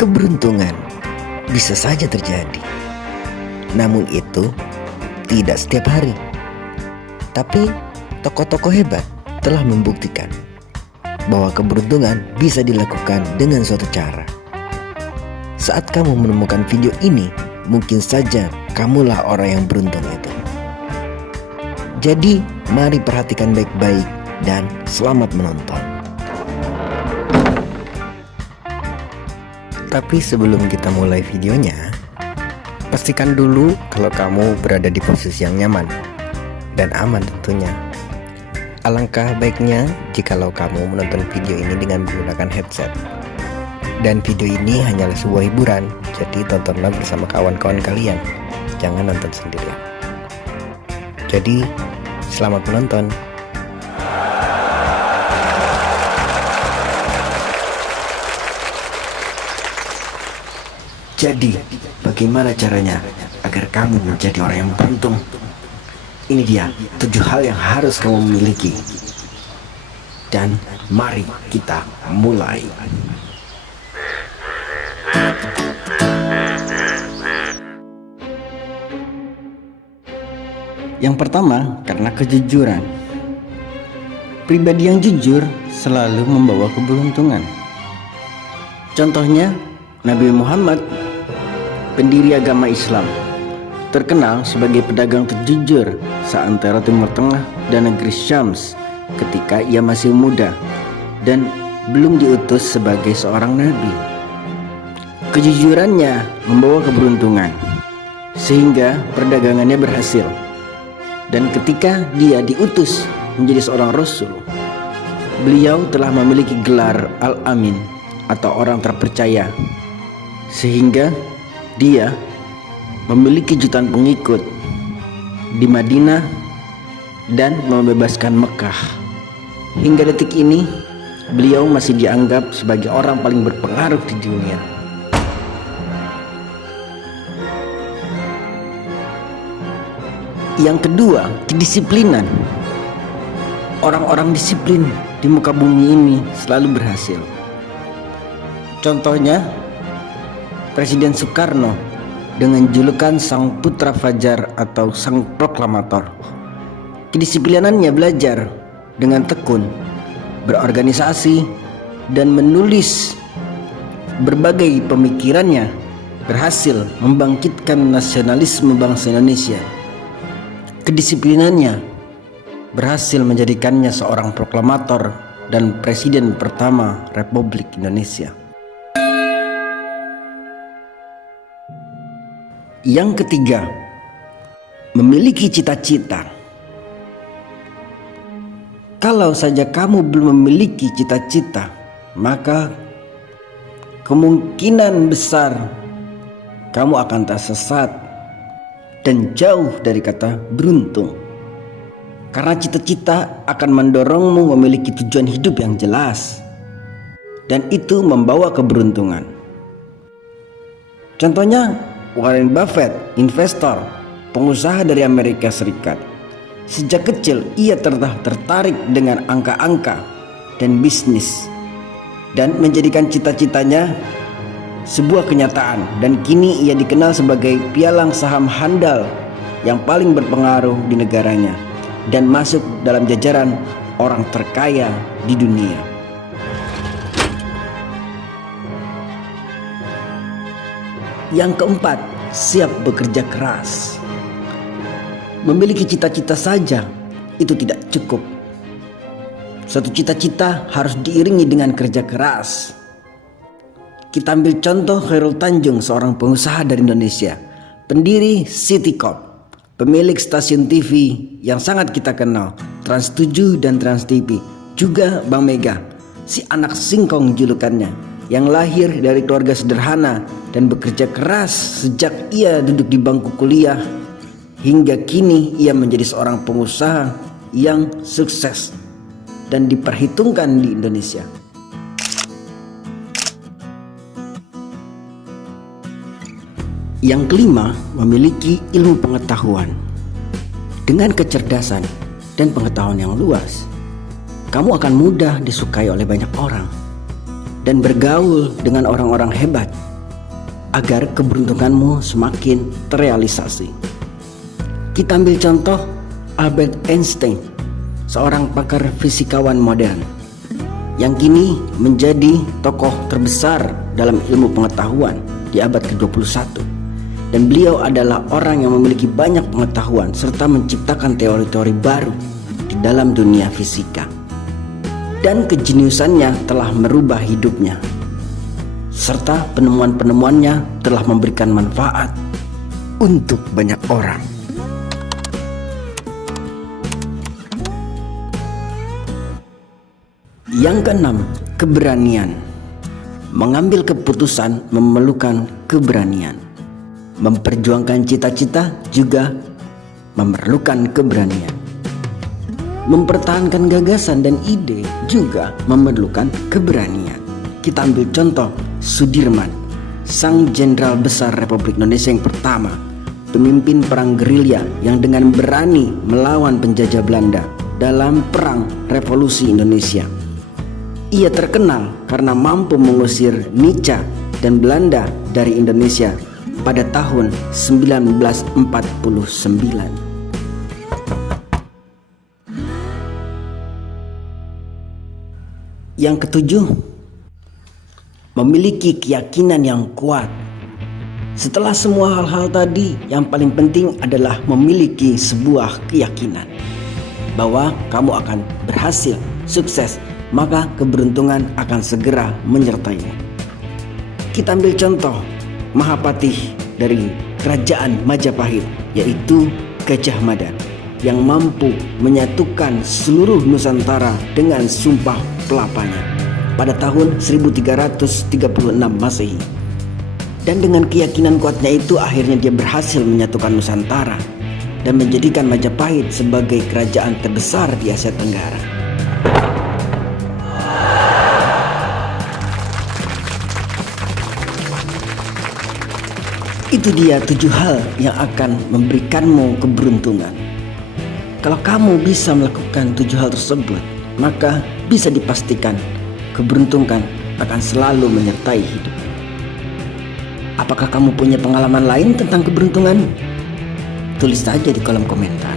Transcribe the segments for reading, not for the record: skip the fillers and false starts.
Keberuntungan bisa saja terjadi, namun itu tidak setiap hari. Tapi tokoh-tokoh hebat telah membuktikan bahwa keberuntungan bisa dilakukan dengan suatu cara. Saat kamu menemukan video ini, mungkin saja kamulah orang yang beruntung itu. Jadi, mari perhatikan baik-baik dan selamat menonton. Tapi sebelum kita mulai videonya, pastikan dulu kalau kamu berada di posisi yang nyaman dan aman tentunya. Alangkah baiknya jikalau kamu menonton video ini dengan menggunakan headset. Dan video ini hanyalah sebuah hiburan, jadi tontonlah bersama kawan-kawan kalian. Jangan nonton sendirian. Jadi, selamat menonton. Jadi, bagaimana caranya agar kamu menjadi orang yang beruntung? Ini dia 7 hal yang harus kamu miliki. Dan mari kita mulai. Yang pertama, karena kejujuran. Pribadi yang jujur selalu membawa keberuntungan. Contohnya, Nabi Muhammad, pendiri agama Islam, terkenal sebagai pedagang terjujur seantero Timur Tengah dan negeri Syams ketika ia masih muda dan belum diutus sebagai seorang nabi. Kejujurannya membawa keberuntungan sehingga perdagangannya berhasil. Dan ketika dia diutus menjadi seorang rasul, beliau telah memiliki gelar Al-Amin atau orang terpercaya, sehingga dia memiliki jutaan pengikut di Madinah dan membebaskan Mekah. Hingga detik ini beliau masih dianggap sebagai orang paling berpengaruh di dunia. Yang kedua, kedisiplinan. Orang-orang disiplin di muka bumi ini selalu berhasil. Contohnya, Presiden Soekarno dengan julukan Sang Putra Fajar atau Sang Proklamator. Kedisiplinannya belajar dengan tekun, berorganisasi, dan menulis berbagai pemikirannya berhasil membangkitkan nasionalisme bangsa Indonesia. Kedisiplinannya berhasil menjadikannya seorang proklamator dan presiden pertama Republik Indonesia. Yang ketiga, memiliki cita-cita. Kalau saja kamu belum memiliki cita-cita, maka kemungkinan besar kamu akan tersesat dan jauh dari kata beruntung. Karena cita-cita akan mendorongmu memiliki tujuan hidup yang jelas, dan itu membawa keberuntungan. Contohnya, Warren Buffett, investor, pengusaha dari Amerika Serikat. Sejak kecil ia tertarik dengan angka-angka dan bisnis, dan menjadikan cita-citanya sebuah kenyataan, dan kini ia dikenal sebagai pialang saham handal yang paling berpengaruh di negaranya dan masuk dalam jajaran orang terkaya di dunia. Yang keempat, siap bekerja keras. Memiliki cita-cita saja itu tidak cukup. Suatu cita-cita harus diiringi dengan kerja keras. Kita ambil contoh Khairul Tanjung, seorang pengusaha dari Indonesia, pendiri City Corp, pemilik stasiun TV yang sangat kita kenal, Trans 7 dan Trans TV, juga Bang Mega, si anak singkong julukannya, yang lahir dari keluarga sederhana dan bekerja keras sejak ia duduk di bangku kuliah, hingga kini ia menjadi seorang pengusaha yang sukses dan diperhitungkan di Indonesia. Yang kelima, memiliki ilmu pengetahuan. Dengan kecerdasan dan pengetahuan yang luas, kamu akan mudah disukai oleh banyak orang dan bergaul dengan orang-orang hebat agar keberuntunganmu semakin terrealisasi. Kita ambil contoh Albert Einstein, seorang pakar fisikawan modern yang kini menjadi tokoh terbesar dalam ilmu pengetahuan di abad ke-21. Dan beliau adalah orang yang memiliki banyak pengetahuan serta menciptakan teori-teori baru di dalam dunia fisika. Dan kejeniusannya telah merubah hidupnya, serta penemuan-penemuannya telah memberikan manfaat untuk banyak orang. Yang keenam, keberanian. Mengambil keputusan memerlukan keberanian. Memperjuangkan cita-cita juga memerlukan keberanian. Mempertahankan gagasan dan ide juga memerlukan keberanian. Kita ambil contoh Sudirman, sang jenderal besar Republik Indonesia yang pertama, pemimpin perang gerilya yang dengan berani melawan penjajah Belanda dalam perang revolusi Indonesia. Ia terkenal karena mampu mengusir Nica dan Belanda dari Indonesia pada tahun 1949. Yang ketujuh, memiliki keyakinan yang kuat. Setelah semua hal-hal tadi, yang paling penting adalah memiliki sebuah keyakinan bahwa kamu akan berhasil, sukses, maka keberuntungan akan segera menyertaimu. Kita ambil contoh Mahapatih dari kerajaan Majapahit, yaitu Gajah Mada, yang mampu menyatukan seluruh Nusantara dengan Sumpah Pelapanya pada tahun 1336 Masehi. Dan dengan keyakinan kuatnya itu, akhirnya dia berhasil menyatukan Nusantara dan menjadikan Majapahit sebagai kerajaan terbesar di Asia Tenggara. Itu dia 7 hal yang akan memberikanmu keberuntungan. Kalau kamu bisa melakukan 7 hal tersebut, maka bisa dipastikan keberuntungan akan selalu menyertai hidup. Apakah kamu punya pengalaman lain tentang keberuntungan? Tulis saja di kolom komentar.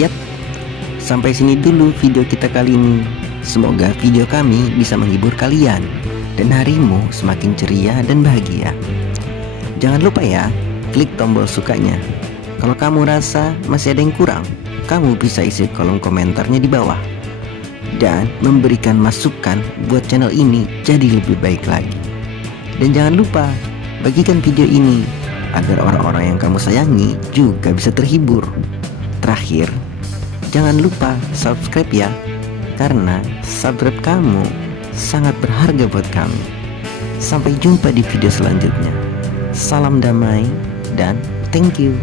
Yap, sampai sini dulu video kita kali ini. Semoga video kami bisa menghibur kalian dan harimu semakin ceria dan bahagia. Jangan lupa ya, klik tombol sukanya. Kalau kamu rasa masih ada yang kurang, kamu bisa isi kolom komentarnya di bawah dan memberikan masukan buat channel ini jadi lebih baik lagi. Dan jangan lupa bagikan video ini agar orang-orang yang kamu sayangi juga bisa terhibur. Terakhir, jangan lupa subscribe ya, karena subscribe kamu sangat berharga buat kami. Sampai jumpa di video selanjutnya. Salam damai dan thank you.